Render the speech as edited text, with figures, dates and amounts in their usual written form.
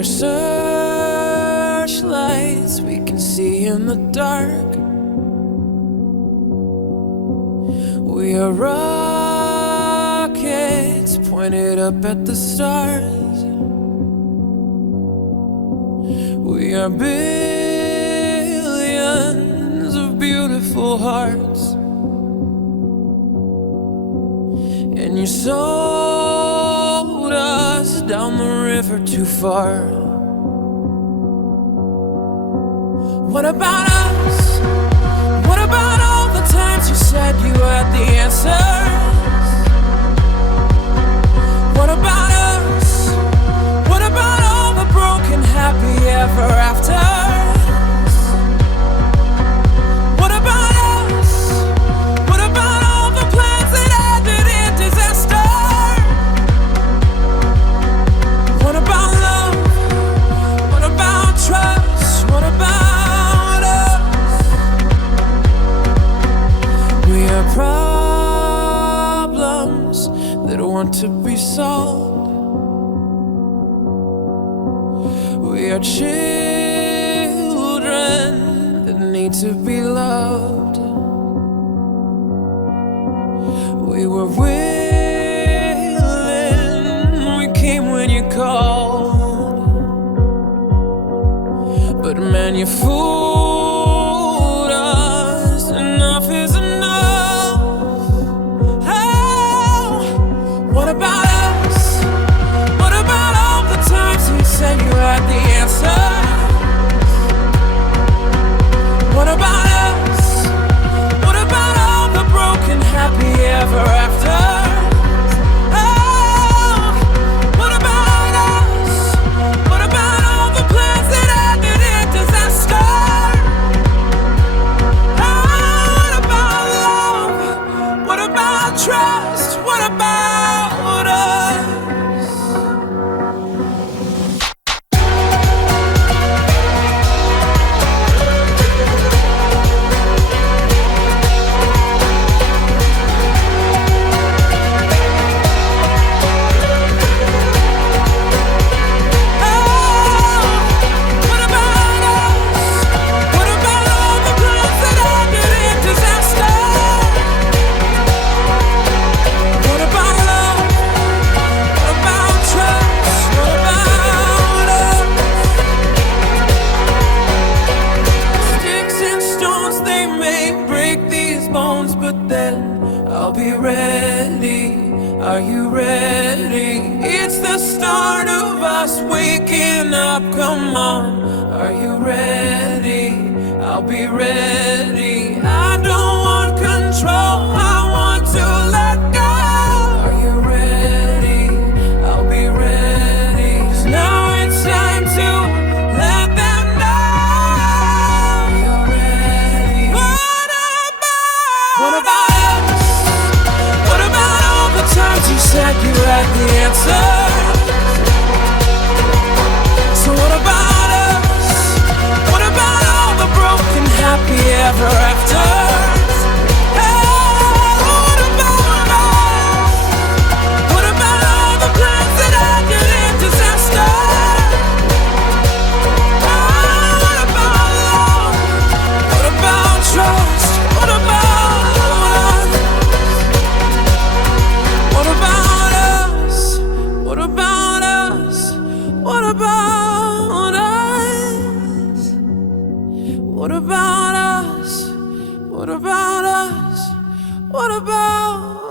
are searchlights we can see in the dark. We are rockets pointed up at the stars. We are billions of beautiful hearts. And you sold us down the river too far. What about us? What about all the times you said you had the answers? What about us? What about all the broken happy ever afters? What about us? What about all the plans that ended in disaster? What about love? What about trust? What about us? We are problems that want to be solved. We are children that need to be loved. We were willing, we came when you called. But man, you fooled us, enough is enough. Oh, what about us? What about all the times you said you had the answer? What about us? What about all the broken happy ever after? Oh, what about us? What about all the plans that ended in disaster? Oh, what about love? What about trust? What about us? I'll be ready. Are you ready? It's the start of us waking up. Come on. Are you ready? I'll be ready. I don't want control. I want to let go. Are you ready? I'll be ready. 'Cause now it's time to let them know you're ready. What about us? What about all the times you said you had the answer? So what about us? What about all the broken happy ever afters? Hey, what about us? What about all the plans that ended in disaster? Oh, what about love? What about trust? What about us? What about us? What about us? What about us? What about us? What about us? What about